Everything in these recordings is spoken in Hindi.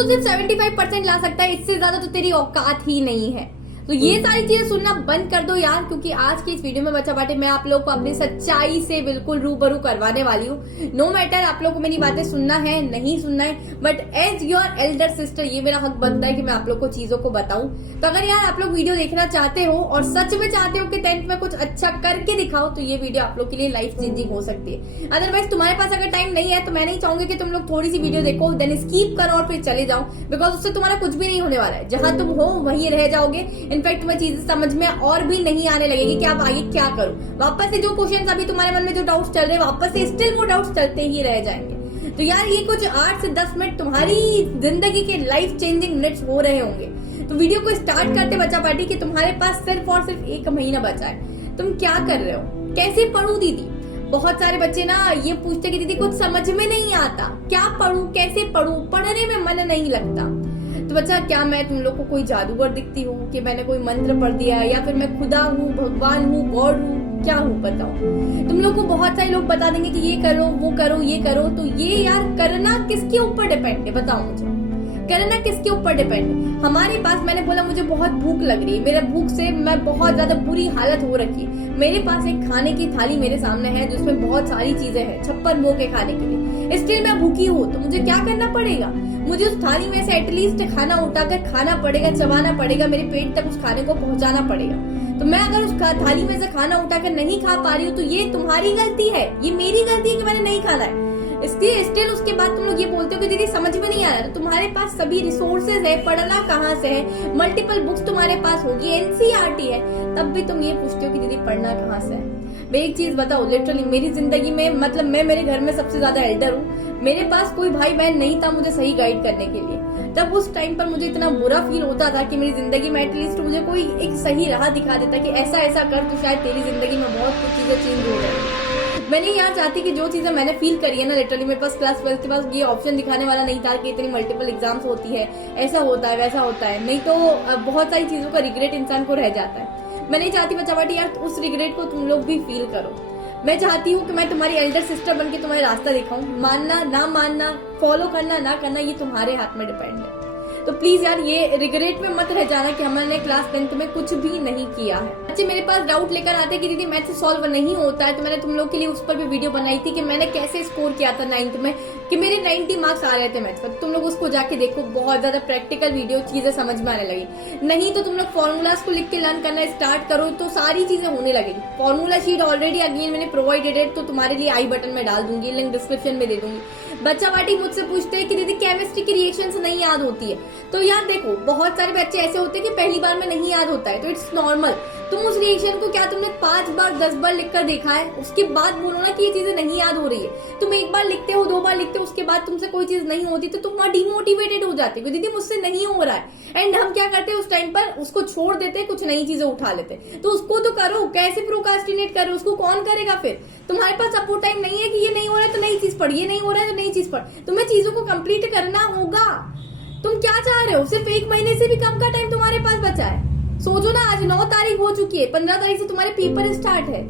तो सिर्फ 75% ला सकता है, इससे ज्यादा तो तेरी औकात ही नहीं है। तो ये सारी चीजें सुनना बंद कर दो यार, क्योंकि आज की इस वीडियो में बच्चा बाटे मैं आप लोग को अपनी सच्चाई से बिल्कुल रूबरू करवाने वाली हूँ। नो मैटर आप लोग को मेरी बातें सुनना है नहीं सुनना है, but as your elder sister ये मेरा हक बनता है कि मैं आप लोग को चीजों को बताऊं। तो अगर यार आप लोग वीडियो देखना चाहते हो और सच में चाहते हो कि 10th में कुछ अच्छा करके दिखाओ, तो ये वीडियो आप लोग के लिए लाइफ चेंजिंग हो सकती है। अदरवाइज तुम्हारे पास अगर टाइम नहीं है तो मैं नहीं चाहूंगी कि तुम लोग थोड़ी सी वीडियो देखो देन स्किप करो और फिर चले जाओ, बिकॉज उससे तुम्हारा कुछ भी नहीं होने वाला है। जहां तुम हो वहीं रह जाओगे। इनफैक्ट तुम्हें चीजें समझ में और भी नहीं आने लगेगी कि आप आगे क्या करो। वापस से जो क्वेश्चन अभी तुम्हारे मन में जो डाउट्स चल रहे हैं, वापस से स्टिल वो डाउट्स चलते ही रह जाएंगे। तो यार ये कुछ 8 से 10 मिनट तुम्हारी जिंदगी के लाइफ चेंजिंग मिनट्स हो रहे होंगे। तो वीडियो को स्टार्ट करते बच्चा पार्टी कि तुम्हारे पास सिर्फ और सिर्फ 1 महीना बचा है। तुम क्या कर रहे हो, कैसे पढ़ूं दीदी? बहुत सारे बच्चे ना ये पूछते कि दीदी कुछ समझ में नहीं आता, क्या पढ़ूं, कैसे पढ़ूं, पढ़ने में मन नहीं लगता। तो बच्चा क्या मैं तुम लोग को कोई जादूगर दिखती हूँ कि मैंने कोई मंत्र पढ़ दिया, या फिर मैं खुदा हूँ, भगवान हूँ, गॉड हूँ, क्या हूँ बताओ? तुम लोग को बहुत सारे लोग बता देंगे कि ये करो वो करो ये करो। तो ये यार करना किसके ऊपर डिपेंड है बताओ मुझे? करना किसके ऊपर डिपेंड है? हमारे पास, मैंने बोला मुझे बहुत भूख लग रही है, मेरे भूख से मैं बहुत ज्यादा बुरी हालत हो रखी है। मेरे पास एक खाने की थाली मेरे सामने है जिसमें बहुत सारी चीजें हैं 56 मुंह के खाने के लिए। स्टिल मैं भूखी हूँ, तो मुझे क्या करना पड़ेगा? मुझे उस थाली में से एटलीस्ट खाना उठाकर खाना पड़ेगा, चबाना पड़ेगा, मेरे पेट तक उस खाने को पहुंचाना पड़ेगा। तो मैं अगर उस थाली में से खाना उठाकर नहीं खा पा रही हूँ तो ये तुम्हारी गलती है, ये मेरी गलती है कि मैंने नहीं खाना है। इसलिए स्टिल उसके बाद तुम लोग ये बोलते हो कि दीदी समझ में नहीं आ रहा। तो तुम्हारे पास सभी रिसोर्सेज है, पढ़ना कहाँ से है, मल्टीपल बुक्स तुम्हारे पास होगी, एनसीईआरटी है, तब भी तुम ये पूछते हो कि दीदी पढ़ना कहाँ से है। मैं एक चीज बताओ, लिटरली मेरी जिंदगी में, मतलब मैं मेरे घर में सबसे ज्यादा एल्डर हूँ, मेरे पास कोई भाई बहन नहीं था मुझे सही गाइड करने के लिए। तब उस टाइम पर मुझे इतना बुरा फील होता था कि मेरी जिंदगी में एटलीस्ट मुझे कोई एक सही राह दिखा देता कि ऐसा ऐसा कर तो शायद तेरी जिंदगी में बहुत कुछ चीजें चेंज हो जाएंगी। मैं नहीं यहाँ चाहती कि जो चीजें मैंने फील करी है ना, लिटरली मेरे पास क्लास 12 के पास ये ऑप्शन दिखाने वाला नहीं था कि इतनी मल्टीपल एग्जाम्स होती है, ऐसा होता है वैसा होता है, नहीं तो बहुत सारी चीजों का रिग्रेट इंसान को रह जाता है। मैं नहीं चाहती बच्चा बाटी यार उस रिग्रेट को तुम लोग भी फील करो। मैं चाहती हूँ कि मैं तुम्हारी एल्डर सिस्टर बनके तुम्हारे रास्ता दिखाऊं। मानना ना मानना, फॉलो करना ना करना, ये तुम्हारे हाथ में डिपेंड है। तो प्लीज यार ये रिग्रेट में मत रह जाना कि हमने क्लास 10th में कुछ भी नहीं किया है। बच्चे मेरे पास डाउट लेकर आते कि दीदी मैथ सॉल्व नहीं होता है, तो मैंने तुम लोग के लिए उस पर भी वीडियो बनाई थी कि मैंने कैसे स्कोर किया था 9th में, कि मेरे 90 मार्क्स आ रहे थे मैथ पर। तुम लोग उसको जाके देखो, बहुत ज्यादा प्रैक्टिकल वीडियो, चीजें समझ में आने लगी। नहीं तो तुम लोग फॉर्मूलाज को लिख के लर्न करना स्टार्ट करो तो सारी चीजें होने लगेगी। फॉर्मूला शीट ऑलरेडी अगेन मैंने प्रोवाइडेड है, तो तुम्हारे लिए आई बटन में डाल दूंगी, लिंक डिस्क्रिप्शन में दे दूंगी। बच्चा बाटी मुझसे पूछते हैं कि दीदी केमिस्ट्री की रिएक्शंस नहीं याद होती है। तो यार देखो बहुत सारे बच्चे ऐसे होते हैं कि पहली बार में नहीं याद होता है, तो इट्स नॉर्मल। तुम उस रिएक्शन को क्या तुमने 5 बार 10 बार लिखकर देखा है? उसके बाद बोलो ना कि ये चीजें नहीं याद हो रही है। तुम एक बार लिखते हो, 2 बार लिखते हो, उसके बाद तुमसे कोई चीज नहीं होती तो तुम वहां डिमोटिवेटेड हो जाते हो, दीदी मुझसे नहीं हो रहा है। एंड हम क्या करते हैं उस टाइम पर, उसको छोड़ देते, कुछ नई चीजें उठा लेते। तो उसको तो करो, कैसे प्रोक्रास्टिनेट करो, उसको कौन करेगा फिर? तुम्हारे पास सपोर्ट टाइम नहीं है कि ये नहीं हो रहा है तो नई चीज पढ़, ये नहीं हो रहा है तो नई चीज पढ़। तुम्हें चीजों को कंप्लीट करना होगा। तुम क्या चाह रहे हो? सिर्फ 1 महीने से भी कम का टाइम तुम्हारे पास बचा है। सोचो ना, आज 9 तारीख हो चुकी है, 15 तारीख से तुम्हारे पेपर स्टार्ट है।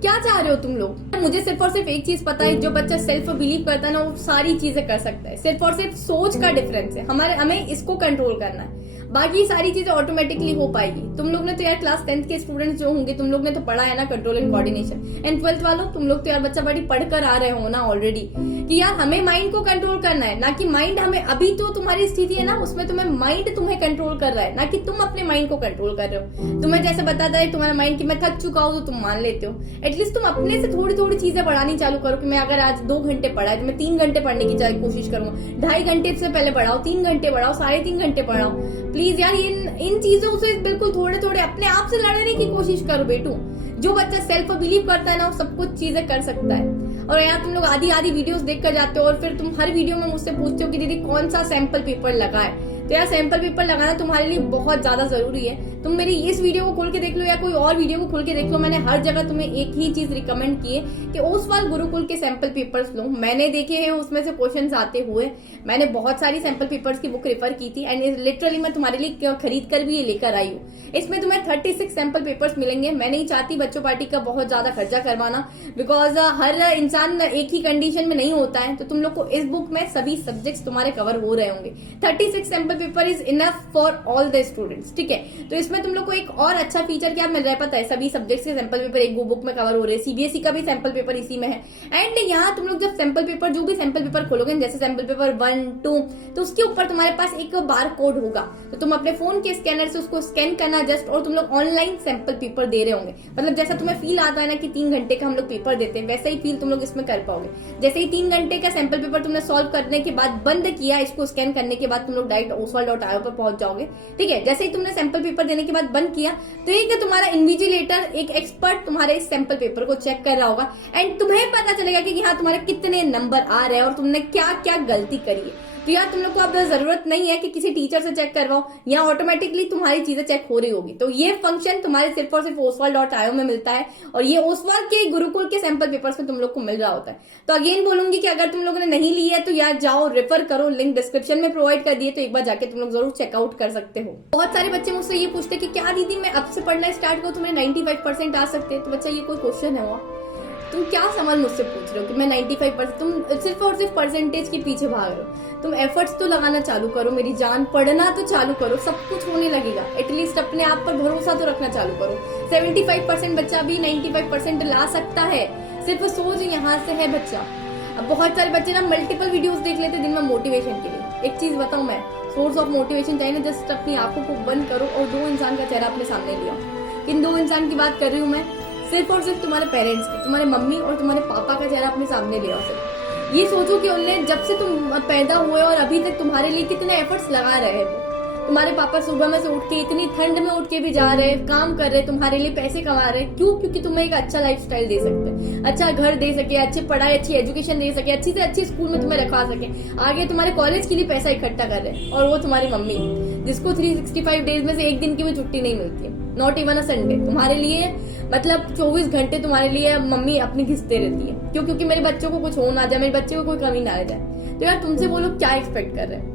क्या चाह रहे हो तुम लोग? मुझे सिर्फ और सिर्फ एक चीज पता है, जो बच्चा सेल्फ बिलीव करता है ना वो सारी चीजें कर सकता है। सिर्फ और सिर्फ सोच का डिफरेंस है, हमें इसको कंट्रोल करना है, बाकी सारी चीजें ऑटोमेटिकली हो पाएगी। तुम लोग ने तो यार क्लास 10th के स्टूडेंट्स जो होंगे, तुम लोग ने तो पढ़ा है ना control and coordination. And 12th वालों, तुम लोग तो यार बच्चा बड़ी पढ़कर आ रहे हो ना ऑलरेडी, कि यार हमें माइंड को कंट्रोल करना है, ना कि माइंड हमें। अभी तो तुम्हारी स्थिति है ना उसमें तुम्हें माइंड तुम्हें कंट्रोल कर रहा है, ना कि तुम अपने माइंड को कंट्रोल कर रहे हो। तुम्हें जैसे बताता है तुम्हारा माइंड कि मैं थक चुका हूँ, तो तुम मान लेते हो। एटलीस्ट तुम अपने से थोड़ी थोड़ी चीजें बढ़ानी चालू करो कि मैं अगर आज 2 घंटे पढ़ा है तो मैं 3 घंटे पढ़ने की कोशिश करूंगा। 2.5 घंटे से पहले पढ़ाओ, 3 घंटे पढ़ाओ, 3.5 घंटे पढ़ाओ। प्लीज यार इन चीजों से बिल्कुल थोड़े थोड़े अपने आप से लड़ने की कोशिश करो बेटू। जो बच्चा सेल्फ बिलीव करता है ना वो सब कुछ चीजें कर सकता है। और यार तुम लोग आधी वीडियोस देख कर जाते हो और फिर तुम हर वीडियो में मुझसे पूछते हो कि दीदी कौन सा सैंपल पेपर लगा है। तो यार सैंपल पेपर लगाना तुम्हारे लिए बहुत ज्यादा जरूरी है। तुम मेरी इस वीडियो को खोल के देख लो या कोई और वीडियो को खोल के देख लो, मैंने हर जगह तुम्हें एक ही चीज रिकमेंड की है कि ओसवाल गुरुकुल के सैंपल पेपर्स लो। मैंने देखे हैं उसमें से क्वेश्चंस आते हुए, मैंने बहुत सारी सैंपल पेपर्स की बुक रेफर की थी एंड लिटरली मैं तुम्हारे लिए खरीद कर भी ये लेकर आई हूँ। इसमें तुम्हें 36 सैंपल पेपर्स मिलेंगे। मैं नहीं चाहती बच्चों पार्टी का बहुत ज्यादा खर्चा करवाना, बिकॉज हर इंसान एक ही कंडीशन में नहीं होता है। तो तुम लोग को इस बुक में सभी सब्जेक्ट्स तुम्हारे कवर हो रहे होंगे। 36 sample paper is enough for all the students, ठीक है। तो इसमें तुम लोग को एक और अच्छा फीचर क्या मिल रहा है पता है, सभी सब्जेक्ट्स के सैंपल पेपर एक बुक में कवर हो रहे हैं। सीबीएसई का भी सैंपल पेपर इसी में है। एंड यहाँ तुम लोग जब सैंपल पेपर, जो भी सैंपल पेपर खोलोगे, जैसे सैंपल पेपर 1, 2, तो उसके ऊपर तुम्हारे पास एक बार कोड होगा। तो तुम अपने फोन के स्कैनर से उसको स्कैन करना जस्ट, और तुम लोग ऑनलाइन सैंपल पेपर दे रहे होंगे। मतलब जैसा तुम्हें फील आता है ना कि 3 घंटे का हम लोग पेपर देते हैं, वैसा ही फील तुम लोग इसमें कर पाओगे। जैसे ही 3 घंटे का सैंपल पेपर तुमने सॉल्व करने के बाद बंद किया, इसको स्कैन करने के बाद तुम लोग डायरेक्ट oswal.io पर पहुंच जाओगे, ठीक है। जैसे ही तुमने सैंपल पेपर देने के बाद बंद किया, तो एक तुम्हारा इन्विजिलेटर, एक एक्सपर्ट तुम्हारे इस सैंपल पेपर को चेक कर रहा होगा एंड तुम्हें पता चलेगा कि यहाँ तुम्हारे कितने नंबर आ रहे हैं और तुमने क्या क्या गलती करी है। तो यार तुम लोग को अब जरूरत नहीं है कि किसी टीचर से चेक करवाओ, यहाँ ऑटोमेटिकली तुम्हारी चीजें चेक हो रही होगी। तो ये फंक्शन तुम्हारे सिर्फ और सिर्फ oswal.io में मिलता है और ये ओसवाल के गुरुकुल के सैंपल पेपर्स में तुम लोग को मिल रहा होता है। तो अगेन बोलूंगी कि अगर तुम लोगों ने नहीं ली है तो यार जाओ, रेफर करो, लिंक डिस्क्रिप्शन में प्रोवाइड कर दिए, तो एक बार जाके तुम लोग जरूर चेकआउट कर सकते हो। बहुत सारे बच्चे मुझसे ये पूछते कि क्या दीदी मैं अब से पढ़ना स्टार्ट करूँ तो मेरे 95% आ सकते हैं। तो बच्चा ये कोई क्वेश्चन है हुआ? तुम क्या सवाल मुझसे पूछ रहे हो कि मैं 95%? तुम सिर्फ और सिर्फ परसेंटेज के पीछे भाग रहे हो। तुम एफर्ट्स तो लगाना चालू करो मेरी जान, पढ़ना तो चालू करो, सब कुछ होने लगेगा। एटलीस्ट अपने आप पर भरोसा तो रखना चालू करो। 75% बच्चा भी 95% ला सकता है, सिर्फ सोच यहाँ से है बच्चा। अब बहुत सारे बच्चे ना मल्टीपल वीडियोस देख लेते दिन में मोटिवेशन के लिए। एक चीज बताऊं मैं, सोर्स ऑफ मोटिवेशन चाहिए ना, जस्ट अपनी आंखों को बंद करो और 2 इंसान का चेहरा अपने सामने लिया। किन 2 इंसान की बात कर रही हूँ मैं? सिर्फ और सिर्फ तुम्हारे पेरेंट्स की, तुम्हारे मम्मी और तुम्हारे पापा का चेहरा अपने सामने ले आओ। सिर्फ ये सोचो कि उनने जब से तुम पैदा हुए और अभी तक तुम्हारे लिए कितने एफर्ट्स लगा रहे हैं। तुम्हारे पापा सुबह में से उठ के, इतनी ठंड में उठ के भी जा रहे हैं, काम कर रहे हैं, तुम्हारे लिए पैसे कमा रहे हैं। क्यों? क्योंकि तुम्हें एक अच्छा लाइफस्टाइल दे सकते हैं, अच्छा घर दे सके, अच्छी पढ़ाई, अच्छी एजुकेशन दे सके, अच्छी से अच्छी स्कूल में तुम्हें रखवा सके, आगे तुम्हारे कॉलेज के लिए पैसा इकट्ठा कर रहे हैं। और वो तुम्हारी मम्मी, जिसको 365 डेज में से एक दिन की भी छुट्टी नहीं मिलती है, नॉट इवन अ संडे, तुम्हारे लिए मतलब 24 घंटे तुम्हारे लिए मम्मी अपनी घिसते रहती है। क्यों? क्योंकि मेरे बच्चों को कुछ हो ना जाए, मेरे बच्चे को कोई कमी ना रह जाए। तो यार तुमसे वो लोग क्या एक्सपेक्ट कर रहे हैं?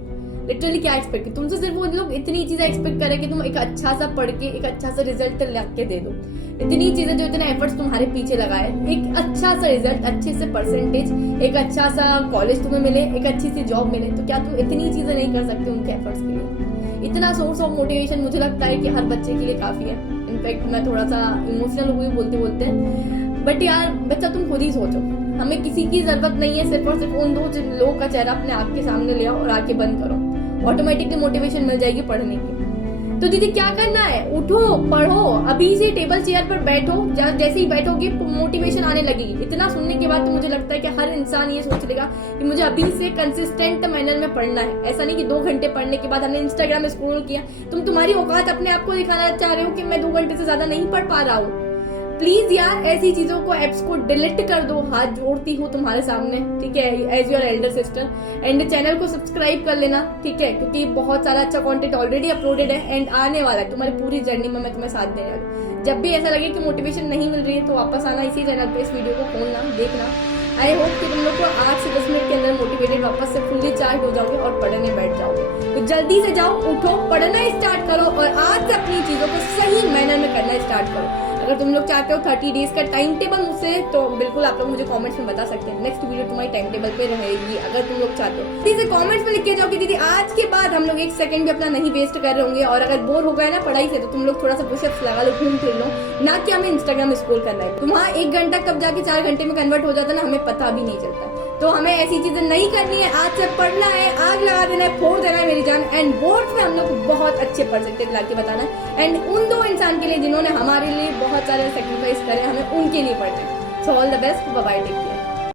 लिटरली क्या एक्सपेक्ट कर, तुमसे सिर्फ वो लोग इतनी चीजें एक्सपेक्ट कर रहे हैं कि तुम एक अच्छा सा पढ़ के एक अच्छा सा रिजल्ट ला के दे दो। इतनी चीजें जो इतने एफर्ट्स तुम्हारे पीछे लगाए, एक अच्छा सा रिजल्ट, अच्छे से परसेंटेज, एक अच्छा सा कॉलेज तुम्हें मिले, एक अच्छी सी जॉब मिले, तो क्या तुम इतनी चीजें नहीं कर सकते उनके एफर्ट्स के लिए? इतना सोर्स ऑफ मोटिवेशन मुझे लगता है कि हर बच्चे के लिए काफी है। इनफैक्ट मैं थोड़ा सा इमोशनल हुई बोलते बोलते, बट यार बच्चा तुम खुद ही सोचो, हमें किसी की जरूरत नहीं है, सिर्फ और सिर्फ उन 2 लोगों का चेहरा अपने आँख के सामने ले आओ और आंखें बंद करो, ऑटोमेटिकली मोटिवेशन मिल जाएगी पढ़ने की। तो दीदी क्या करना है? उठो, पढ़ो, अभी से टेबल चेयर पर बैठो, जैसे ही बैठोगे मोटिवेशन आने लगेगी। इतना सुनने के बाद तो मुझे लगता है कि हर इंसान ये सोच लेगा कि मुझे अभी से कंसिस्टेंट मैनर में पढ़ना है। ऐसा नहीं कि 2 घंटे पढ़ने के बाद हमने इंस्टाग्राम स्क्रॉल किया। तुम्हारी औकात अपने आप को दिखाना चाह रहे हो कि मैं 2 घंटे से ज्यादा नहीं पढ़ पा रहा हूँ। प्लीज यार ऐसी चीजों को, एप्स को डिलीट कर दो। हाथ जोड़ती हूँ तुम्हारे सामने, ठीक है, as your elder sister. And channel को सब्सक्राइब कर लेना, ठीक है, क्योंकि बहुत सारा अच्छा कंटेंट ऑलरेडी अपलोडेड है एंड आने वाला है। तुम्हारी पूरी जर्नी में मैं तुम्हें साथ देने वाली। जब भी ऐसा लगे कि मोटिवेशन नहीं मिल रही है तो वापस आना इसी चैनल पे, इस वीडियो को खोलना, देखना। आई होप कि तुम लोग को 8 से 10 मिनट के अंदर मोटिवेटेड वापस से फुल्ली चार्ज हो जाओगे और पढ़ने बैठ जाओगे। तो जल्दी से जाओ, उठो, पढ़ना स्टार्ट करो और आज से अपनी चीजों को सही मैनर में करना स्टार्ट करो। अगर तुम लोग चाहते हो 30 डेज का टाइम टेबल मुझसे, तो बिल्कुल आप लोग मुझे कमेंट्स में बता सकते हैं। नेक्स्ट वीडियो तुम्हारी टाइम टेबल पे रहेगी अगर तुम लोग चाहते हो। प्लीज कमेंट्स में लिख के जाओ कि दीदी आज के बाद हम लोग 1 सेकंड भी अपना नहीं वेस्ट कर रहे होंगे। और अगर बोर हो गए ना पढ़ाई से, तो तुम लोग थोड़ा सा पुशअप्स लगा लो, घूम फिर लो, ना कि हमें इंस्टाग्राम स्क्रॉल करना है। तो वहाँ 1 घंटा कब जाके 4 घंटे में कन्वर्ट हो जाता है ना, हमें पता भी नहीं चलता। तो हमें ऐसी चीजें नहीं करनी है। आज से पढ़ना है, आग लगा देना है, फोड़ देना है मेरी जान। एंड बोर्ड में हम लोग बहुत अच्छे परसेंटेज ला के बताना है। एंड उन 2 इंसान के लिए जिन्होंने हमारे लिए बहुत सारे सेक्रीफाइस करे, हमें उनके लिए पढ़ना है। So all the best, bye bye, take care.